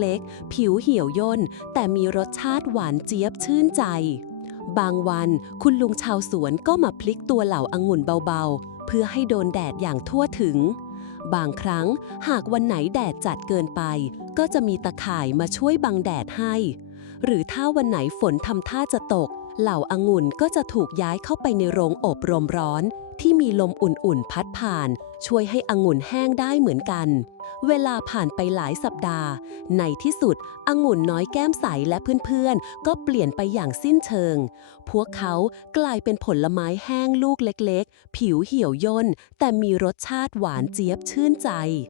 เล็กๆผิวเหี่ยวย่นแต่มีรสชาติหวานเจี๊ยบชื่นใจบางวันคุณลุงชาวสวนก็มาพลิกตัวเหล่าองุ่นเบาๆเพื่อให้โดนแดดอย่างทั่วถึงบางครั้งหากวันไหนแดดจัดเกินไปก็จะมีตะข่ายมาช่วยบังแดดให้หรือถ้าวันไหนฝนทำท่าจะตกเหล่าองุ่นก็จะถูกย้ายเข้าไปในโรงอบลมร้อนที่มีลมอุ่นๆพัดผ่านช่วยให้องุ่นแห้งได้เหมือนกันเวลาผ่านไปหลายสัปดาห์ในที่สุดองุ่นน้อยแก้มใสและเพื่อนๆก็เปลี่ยนไปอย่างสิ้นเชิงพวกเขากลายเป็นผลไม้แห้งลูกเล็กๆผิวเหี่ยวย่นแต่มีรสชาติหวานเจี๊ยบชื่นใจ